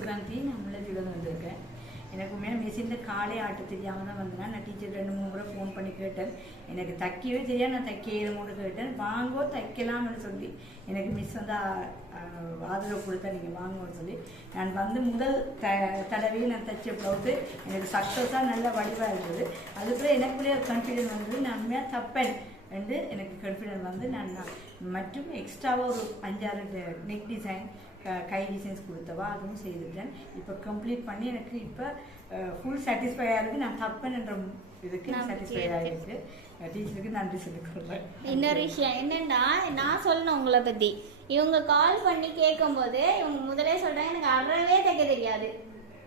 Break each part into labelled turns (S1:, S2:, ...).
S1: சுகாந்தி நான் முல்லைத்தீவில் வந்திருக்கேன். எனக்கு உண்மையான மிஷினில் காலே ஆட்ட தெரியாமல் தான் வந்தேன். நான் டீச்சர் ரெண்டு மூணு முறை ஃபோன் பண்ணி கேட்டேன். எனக்கு தைக்கவே தெரியாது. நான் தைக்க மூணு கேட்டேன். வாங்கோ தைக்கலாம்னு சொல்லி. எனக்கு மிஸ் வந்து ஆதரவு கொடுத்தா நீங்கள் வாங்குவோன்னு சொல்லி. நான் வந்து முதல் த தடவையே நான் தைச்ச ப்ளவுஸு எனக்கு சக்ஸஸாக நல்ல வடிவாக இருந்தது. அதுக்குள்ளே எனக்குள்ளே கான்ஃபிடென்ட் வந்தது. நான் உண்மையாக தப்பேன். என்று எனக்கு கான்ஃபிடென்ட் வந்து நான் மற்றும் எக்ஸ்ட்ராவாக ஒரு அஞ்சாறு நெக் டிசைன் கை டிசைன்ஸ் கொடுத்தவா அதுவும் செய்துட்டேன் இப்போ கம்ப்ளீட் பண்ணி எனக்கு இப்போ ஃபுல் சாட்டிஸ்ஃபையாக இருக்குது நான் தப்பேன் என்ற இதுக்கு சாட்டிஸ்ஃபையாக
S2: இருக்கு.
S1: இருக்கு. டீச்சருக்கு நன்றி சொல்லிக் கொள்கிறேன்
S2: இன்னொரு விஷயம் என்னன்னா நான் சொல்லணும் உங்களை பத்தி. இவங்க கால் பண்ணி கேட்கும்போது இவங்க முதலே சொல்றாங்க எனக்கு அறவே தைக்க தெரியாது.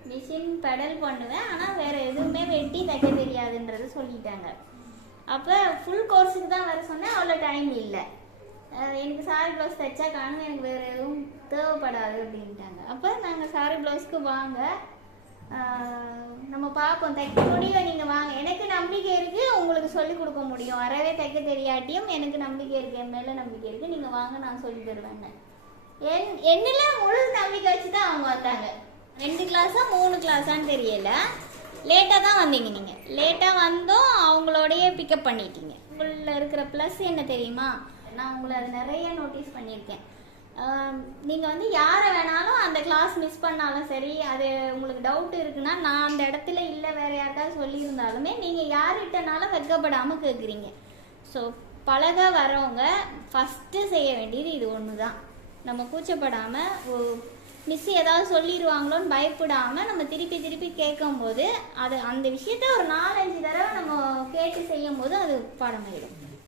S2: மிஷின் பெடல் பண்ணுவேன் ஆனா வேற எதுவுமே வெட்டி தைக்க தெரியாதுன்றது சொல்லிட்டாங்க. அப்ப ஃபுல் கோர்ஸுக்கு அவ்வளோ டைம் இல்லை. எனக்கு சாரி ப்ளவுஸ் தைச்சா காணுங்க எனக்கு வேறு எதுவும் தேவைப்படாது அப்படின்ட்டாங்க. அப்போ நாங்கள் சாரி ப்ளவுஸ்க்கு வாங்க. நம்ம பார்ப்போம். தைக்க முடியும் நீங்கள் வாங்க. எனக்கு நம்பிக்கை இருக்குது உங்களுக்கு சொல்லிக் கொடுக்க முடியும். அறவே தைக்க தெரியாட்டியும் எனக்கு நம்பிக்கை இருக்குது என் மேலே நம்பிக்கை இருக்குது நீங்கள் வாங்க நான் சொல்லி தருவேங்க என் என்னில் முழு நம்பிக்கை வச்சு தான் அவங்க வந்தாங்க. ரெண்டு கிளாஸா மூணு கிளாஸான்னு தெரியல. லேட்டாக தான் வந்தீங்க நீங்கள் லேட்டாக வந்தோம். அவங்களோடயே பிக்கப் பண்ணிட்டீங்க. உங்களில் இருக்கிற ப்ளஸ் என்ன தெரியுமா? நான் உங்களை அது நிறைய நோட்டீஸ் பண்ணியிருக்கேன். நீங்கள் வந்து யாரை வேணாலும் அந்த கிளாஸ் மிஸ் பண்ணாலும் சரி அது உங்களுக்கு டவுட் இருக்குன்னா நான் அந்த இடத்துல இல்லை வேற யாருக்காவது சொல்லியிருந்தாலுமே நீங்கள் யார்கிட்டனாலும் வெட்கப்படாமல் கேட்குறீங்க ஸோ பழக வரவங்க ஃபஸ்ட்டு செய்ய வேண்டியது இது ஒன்று தான் நம்ம கூச்சப்படாமல் மிஸ் ஏதாவது சொல்லிடுவாங்களோன்னு பயப்படாமல் நம்ம திருப்பி திருப்பி கேட்கும்போது அது அந்த விஷயத்த ஒரு நாலஞ்சு தடவை நம்ம கேட்டு செய்யும் போது அது பாடமாயிடும்.